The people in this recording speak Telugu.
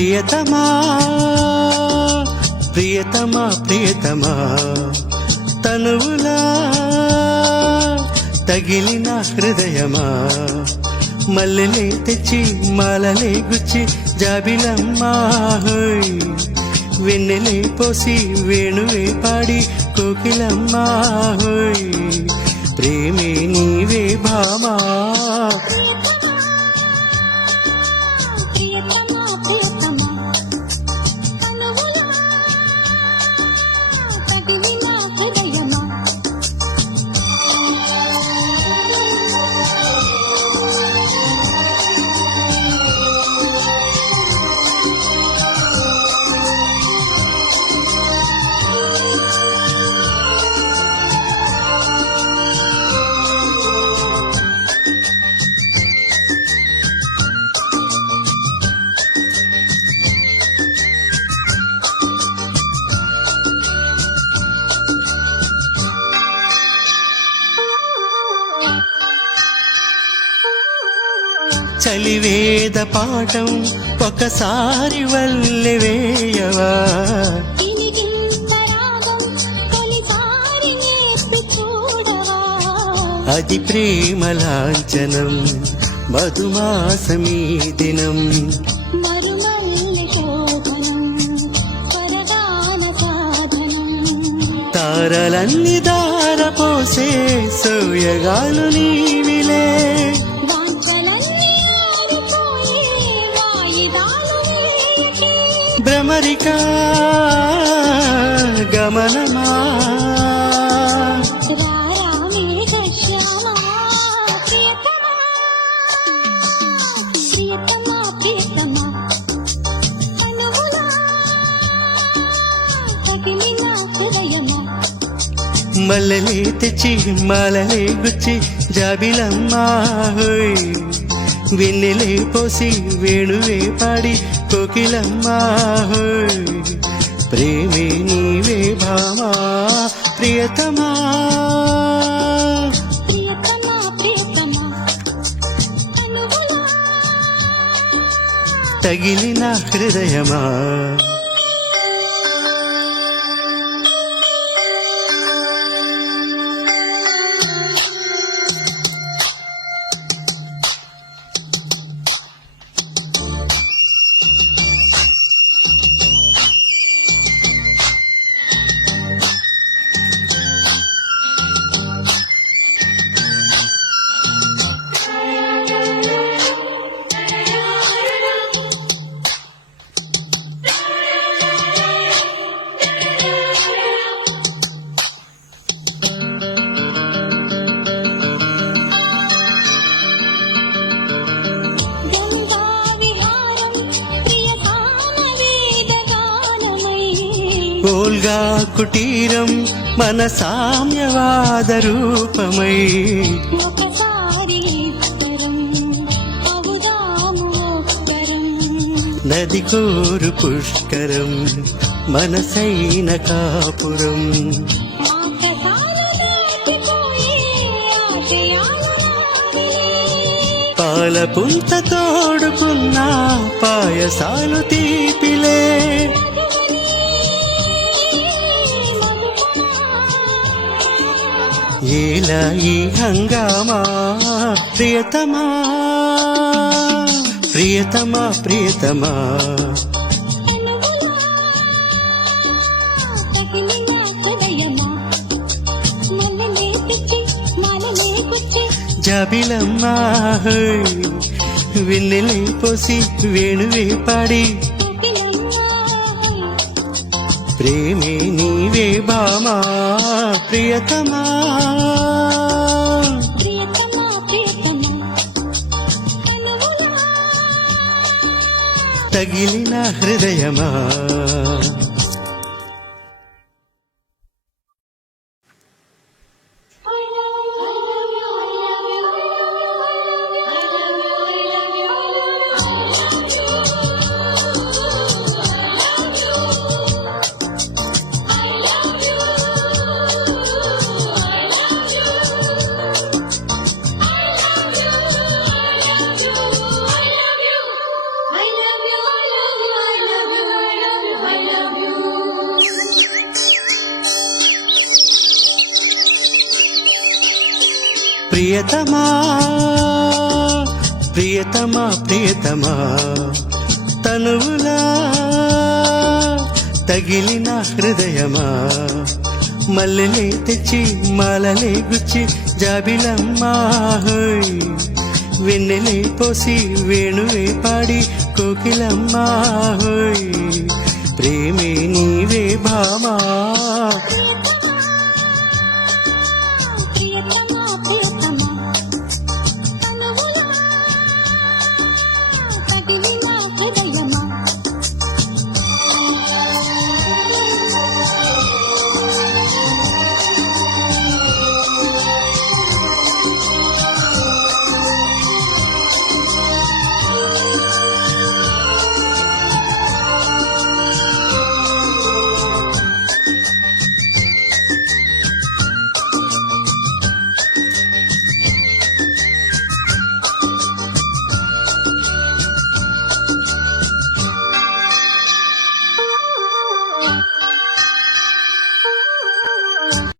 ప్రియతమా ప్రియతమా ప్రియతమా తనువులా తగిలిన హృదయమా మల్లెలే తెచ్చి మాలలే గుచ్చి జాబిలమ్మా హోయ్ వెన్నెలే పోసి వేణువే పాడి కోకిలమ్మా హోయ్ ప్రేమే నీవే భామా చలివేద పాఠం ఒకసారి వల్లె వేయవా అది ప్రేమ లాంఛనం మధుమాసమీ దినం తారలన్నీ దారపోసే సోయగాలు నీవిలే భ్రమరికా గమనమా మల్లెలే తెచ్చి మాలలే గుచ్చి జాబిలమ్మా హోయ్ వెన్నెలే పోసి వేణువే పాడి కోకిలమ్మా హోయ్ ప్రేమే నీవే భామా ప్రియతమా తగిలిన హృదయమా ఓల్గా కుటీరం మన సామ్యవాద రూపమై నది కోరు పుష్కరం మనసైన కాపురం పాల పుంత తోడుకున్న పాయసాలు తీపిలే ఏలా ఈ హంగామా ప్రియతమా ప్రియతమా ప్రియతమా జాబిలమ్మా హోయ్ వెన్నెలే పోసి వేణువే పాడి ప్రేమే నీవే భామా ప్రియతమా తగిలిన హృదయమా ప్రియతమా ప్రియతమా ప్రియతమా తనువులా తగిలిన హృదయమా మల్లెలే తెచ్చి మాలలే గుచ్చి జాబిలమ్మా హోయ్ వెన్నెలే పోసి వేణువే పాడి కోకిలమ్మా హోయ్ ప్రేమే నీవే భామా